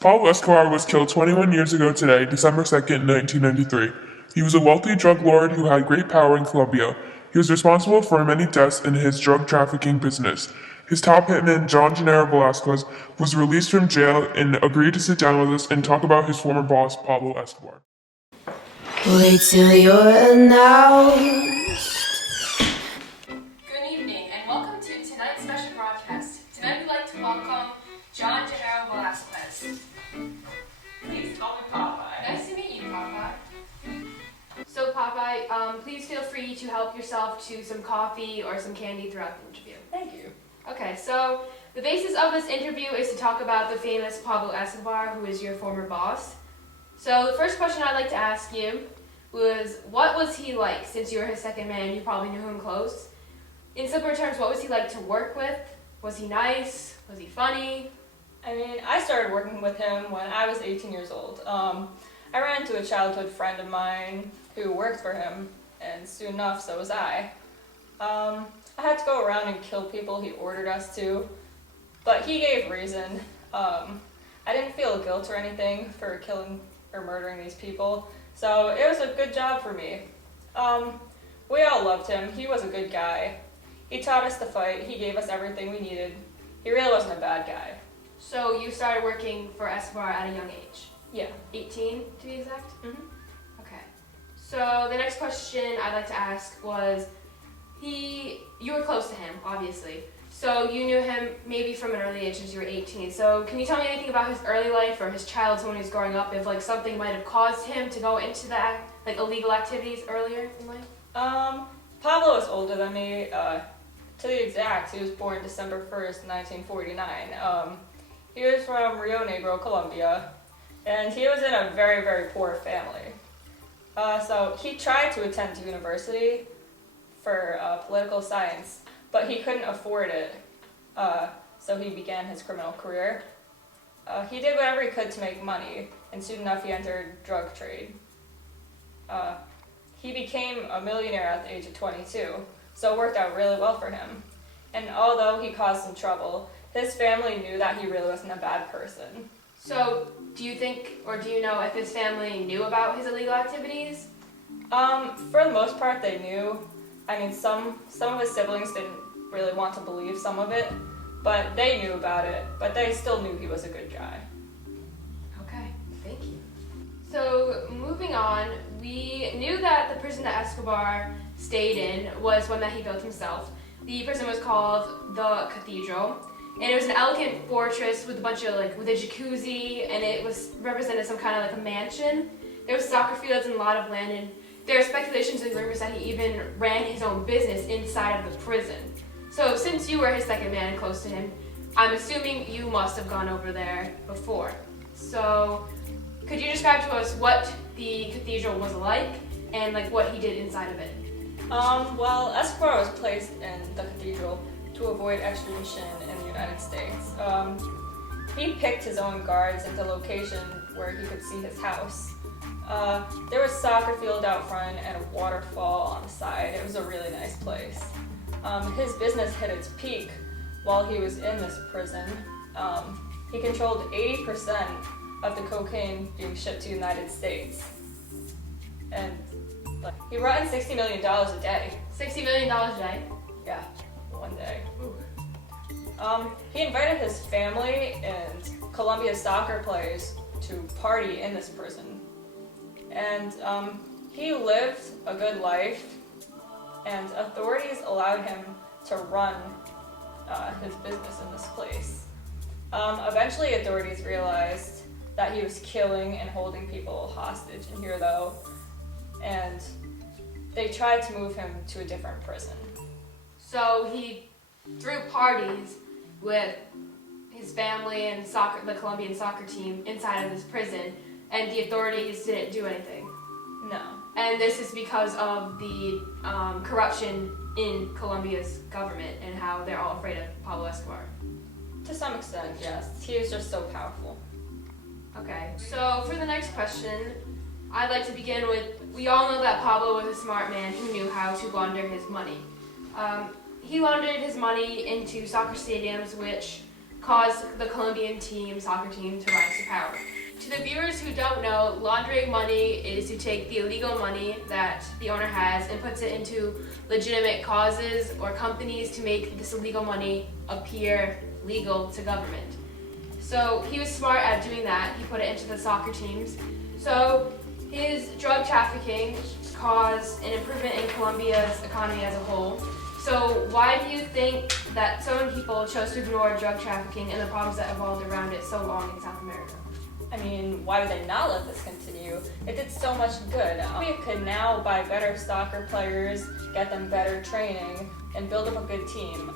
Pablo Escobar was killed 21 years ago today, December 2nd, 1993. He was a wealthy drug lord who had great power in Colombia. He was responsible for many deaths in his drug trafficking business. His top hitman, John Gennaro Velasquez, was released from jail and agreed to sit down with us and talk about his former boss, Pablo Escobar. Wait till you're announced. Good evening and welcome to tonight's special broadcast. Tonight we'd like to welcome John Gennaro Velasquez. Please call me Popeye. Nice to meet you, Popeye. So Popeye, please feel free to help yourself to some coffee or some candy throughout the interview. Thank you. Okay, so the basis of this interview is to talk about the famous Pablo Escobar, who is your former boss. So the first question I'd like to ask you was, what was he like? Since you were his second man, you probably knew him close. In simpler terms, what was he like to work with? Was he nice? Was he funny? I mean, I started working with him when I was 18 years old. I ran into a childhood friend of mine who worked for him, and soon enough, so was I. I had to go around and kill people he ordered us to, but he gave reason. I didn't feel guilt or anything for killing or murdering these people, so it was a good job for me. We all loved him. He was a good guy. He taught us to fight. He gave us everything we needed. He really wasn't a bad guy. So you started working for Escobar at a young age? Yeah. 18 to be exact? Mm-hmm. Okay. So the next question I'd like to ask was, you were close to him, obviously. So you knew him maybe from an early age since you were 18. So can you tell me anything about his early life or his childhood when he was growing up, if like something might have caused him to go into the illegal activities earlier in life? Pablo is older than me. To the exact, he was born December 1st, 1949. He was from Rio Negro, Colombia, and he was in a very, very poor family. So he tried to attend university for political science, but he couldn't afford it, so he began his criminal career. He did whatever he could to make money, and soon enough he entered drug trade. He became a millionaire at the age of 22, so it worked out really well for him. And although he caused some trouble, his family knew that he really wasn't a bad person. So do you think, or do you know if his family knew about his illegal activities? For the most part they knew. I mean, some of his siblings didn't really want to believe some of it, but they knew about it, but they still knew he was a good guy. Okay, thank you. So moving on, we knew that the prison that Escobar stayed in was one that he built himself. The prison was called the Cathedral, and it was an elegant fortress with a bunch of with a jacuzzi, and it was represented some kind of a mansion. There was soccer fields and a lot of land, and there are speculations and rumors that he even ran his own business inside of the prison. So since you were his second man and close to him, I'm assuming you must have gone over there before. So could you describe to us what the cathedral was like and what he did inside of it? Well, Escobar was placed in the cathedral to avoid extradition in the United States. He picked his own guards at the location where he could see his house. There was a soccer field out front and a waterfall on the side. It was a really nice place. His business hit its peak while he was in this prison. He controlled 80% of the cocaine being shipped to the United States. And he brought in $60 million a day. $60 million a day? Yeah, one day. Ooh. He invited his family and Colombia's soccer players to party in this prison. And he lived a good life, and authorities allowed him to run his business in this place. Eventually, authorities realized that he was killing and holding people hostage in here, though, and they tried to move him to a different prison. So he threw parties with his family and the Colombian soccer team inside of this prison, and the authorities didn't do anything. No. And this is because of the corruption in Colombia's government and how they're all afraid of Pablo Escobar. To some extent, yes. He was just so powerful. Okay, so for the next question, I'd like to begin with, we all know that Pablo was a smart man who knew how to launder his money. He laundered his money into soccer stadiums, which caused the Colombian soccer team to rise to power. To the viewers who don't know, laundering money is to take the illegal money that the owner has and puts it into legitimate causes or companies to make this illegal money appear legal to government. So he was smart at doing that. He put it into the soccer teams. So his drug trafficking caused an improvement in Colombia's economy as a whole. So why do you think that so many people chose to ignore drug trafficking and the problems that evolved around it so long in South America? I mean, why would they not let this continue? It did so much good. We could now buy better soccer players, get them better training, and build up a good team.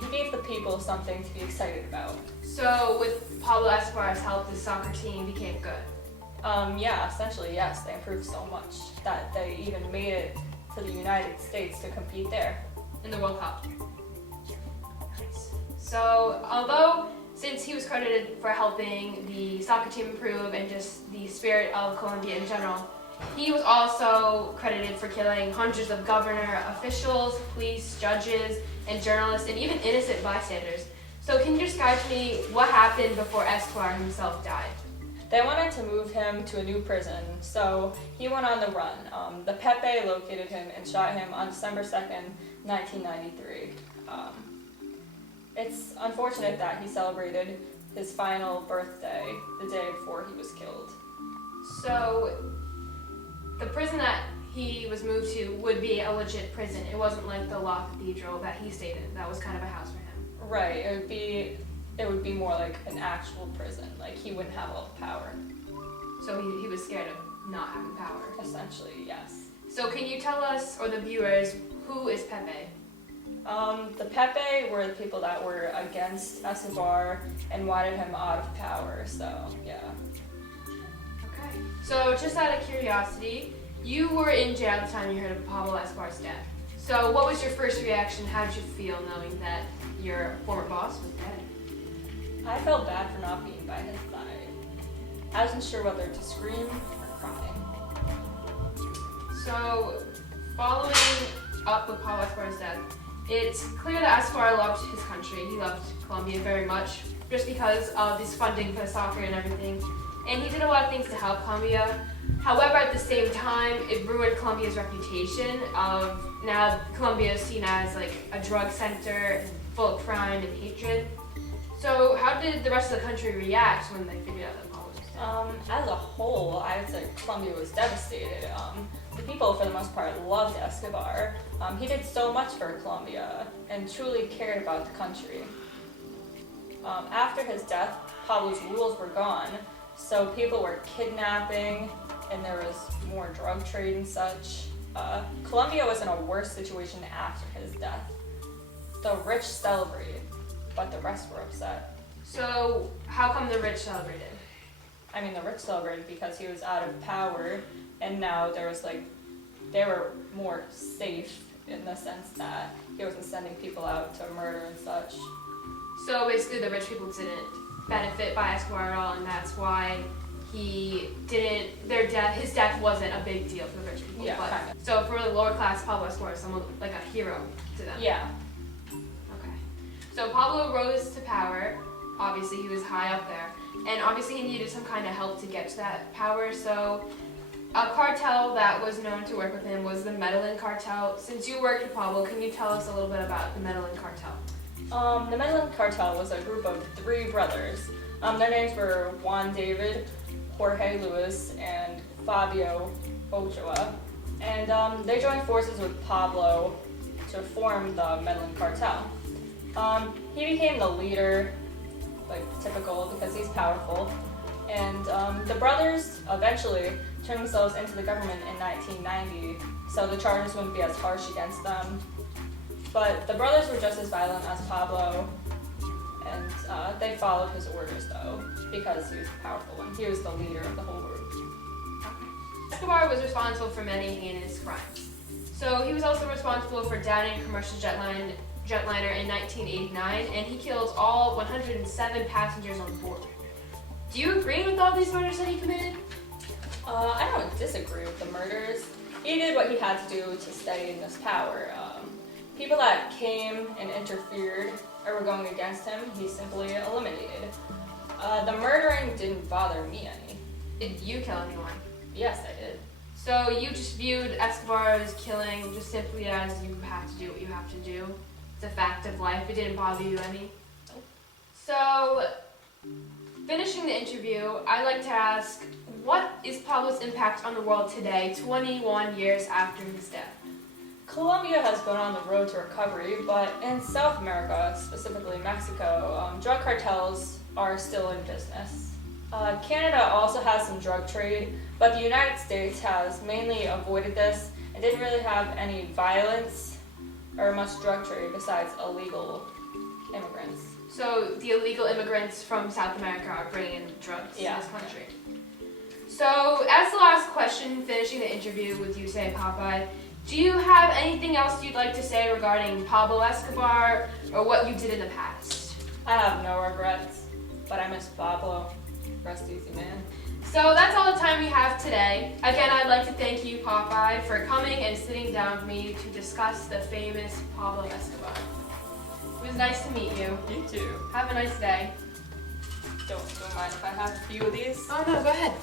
He gave the people something to be excited about. So with Pablo Escobar's help, the soccer team became good. Yeah, essentially, yes. They improved so much that they even made it to the United States to compete there. In the World Cup. Nice. So, although since he was credited for helping the soccer team improve and just the spirit of Colombia in general, he was also credited for killing hundreds of governor officials, police, judges, and journalists, and even innocent bystanders. So can you describe to me what happened before Escobar himself died? They wanted to move him to a new prison, so he went on the run. The Pepe located him and shot him on December 2nd, 1993. It's unfortunate that he celebrated his final birthday the day before he was killed. So the prison that he was moved to would be a legit prison. It wasn't like the Law Cathedral that he stayed in. That was kind of a house for him. Right, it would be more like an actual prison. Like, he wouldn't have all the power. So he was scared of not having power. Essentially, yes. So can you tell us, or the viewers, who is Pepe? The Pepe were the people that were against Escobar and wanted him out of power, so yeah. Okay. So just out of curiosity, you were in jail at the time you heard of Pablo Escobar's death. So what was your first reaction? How did you feel knowing that your former boss was dead? I felt bad for not being by his side. I wasn't sure whether to scream or cry. So, following up with Pablo Escobar's death, it's clear that Escobar loved his country. He loved Colombia very much, just because of his funding for soccer and everything. And he did a lot of things to help Colombia. However, at the same time, it ruined Colombia's reputation of now Colombia is seen as like a drug center, full of crime and hatred. So how did the rest of the country react when they figured out that Pablo was dead? As a whole, I would say Colombia was devastated. The people, for the most part, loved Escobar. He did so much for Colombia and truly cared about the country. After his death, Pablo's rules were gone, so people were kidnapping and there was more drug trade and such. Colombia was in a worse situation after his death. The rich celebrated, but the rest were upset. So how come the rich celebrated? I mean, the rich celebrated because he was out of power, and now they were more safe in the sense that he wasn't sending people out to murder and such. So basically the rich people didn't benefit by Escobar at all, and that's why his death wasn't a big deal for the rich people. Yeah, kind of. So for the lower class, Pablo Escobar is someone like a hero to them. Yeah. Okay. So Pablo rose to power. Obviously, he was high up there. And obviously, he needed some kind of help to get to that power. So a cartel that was known to work with him was the Medellin cartel. Since you worked with Pablo, can you tell us a little bit about the Medellin cartel? The Medellin cartel was a group of 3 brothers. Their names were Juan David, Jorge Luis, and Fabio Ochoa. And they joined forces with Pablo to form the Medellin cartel. He became the leader, like typical, because he's powerful. And the brothers eventually turned themselves into the government in 1990, so the charges wouldn't be as harsh against them. But the brothers were just as violent as Pablo, and they followed his orders though, because he was the powerful one. He was the leader of the whole group. Escobar was responsible for many heinous crimes. So he was also responsible for downing a commercial jetliner in 1989, and he killed all 107 passengers on board. Do you agree with all these murders that he committed? I don't disagree with the murders. He did what he had to do to stay in this power. People that came and interfered or were going against him, he simply eliminated. The murdering didn't bother me any. Did you kill anyone? Yes, I did. So you just viewed Escobar's killing just simply as you have to do what you have to do. It's a fact of life. It didn't bother you any? Nope. So, finishing the interview, I'd like to ask, what is Pablo's impact on the world today, 21 years after his death? Colombia has been on the road to recovery, but in South America, specifically Mexico, drug cartels are still in business. Canada also has some drug trade, but the United States has mainly avoided this and didn't really have any violence or much drug trade besides illegal immigrants. So the illegal immigrants from South America are bringing in drugs to this country. So as the last question, finishing the interview with you, say Popeye, do you have anything else you'd like to say regarding Pablo Escobar or what you did in the past? I have no regrets, but I miss Pablo. Rest easy, man. So that's all the time we have today. Again, I'd like to thank you, Popeye, for coming and sitting down with me to discuss the famous Pablo Escobar. It was nice to meet you. You too. Have a nice day. Don't mind if I have a few of these. Oh no, go ahead.